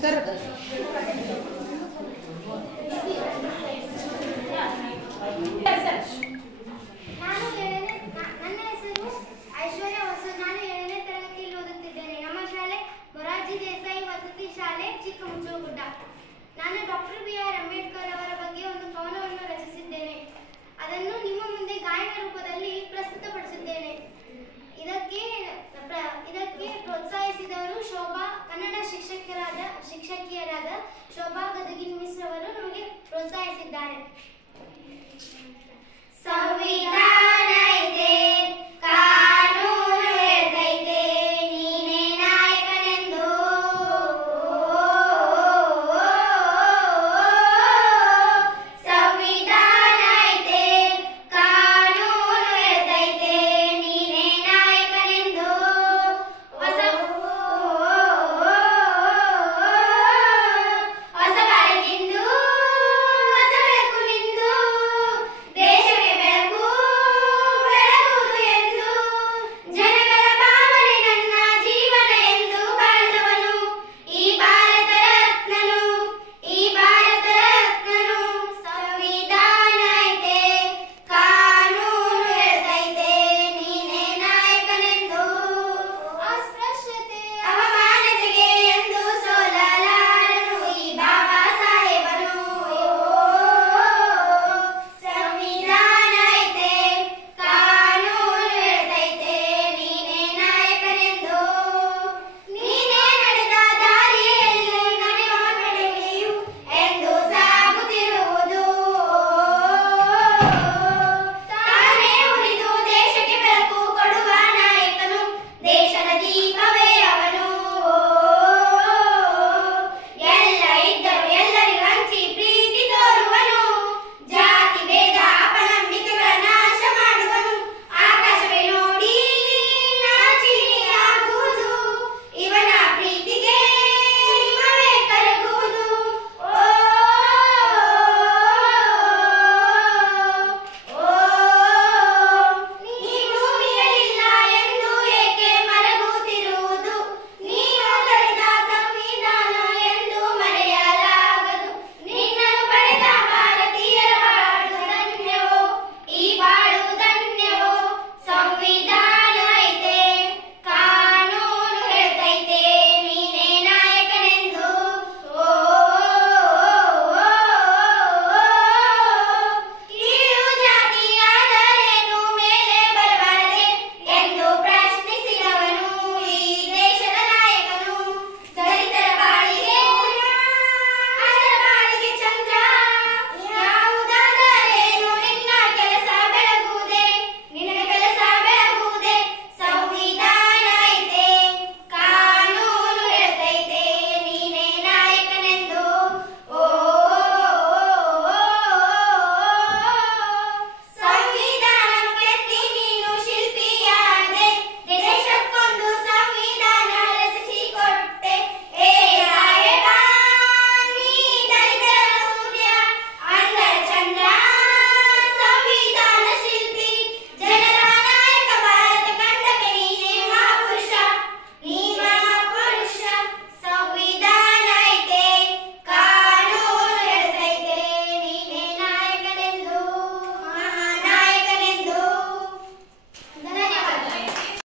Sir ನನ್ನ ಹೆಸರು ಐಶ್ವರ್ಯ ಹೊಸೂರು. ನಾನು 7ನೇ ತರಗತಿಯಲ್ಲಿ ಓದುತ್ತಿದ್ದೇನೆ. ನಮ್ಮ ಶಾಲೆ ಮೊರಾರ್ಜಿ ದೇಸಾಯಿ ವಸತಿ ಶಾಲೆ, ಚಿಕ್ಕಮುಂಚನಗುಡ್ಡ. ನಾನು ಡಾಕ್ಟರ್ BR ಅಂಬೇಡ್ಕರ್ ಅವರ ಬಗ್ಗೆ ಒಂದು ಕವನವನ್ನು ರಚಿಸಿದ್ದೇನೆ. ಅದನ್ನು ನಿಮ್ಮ ಮುಂದೆ ಗಾಯನ ರೂಪದಲ್ಲಿ ಪ್ರಸ್ತುತಪಡಿಸಿದ್ದೇನೆ. ಇದಕ್ಕೆ ಪ್ರೋತ್ಸಾಹಿಸಿದವರು ಕನ್ನಡ ಶಿಕ್ಷಕಿಯರಾದ ಶೋಭಾ ಗದಗಿನ್ ಮಿಸ್ ಅವರು ನಮಗೆ ಪ್ರೋತ್ಸಾಹಿಸಿದ್ದಾರೆ. ಸಂವಿಧಾನ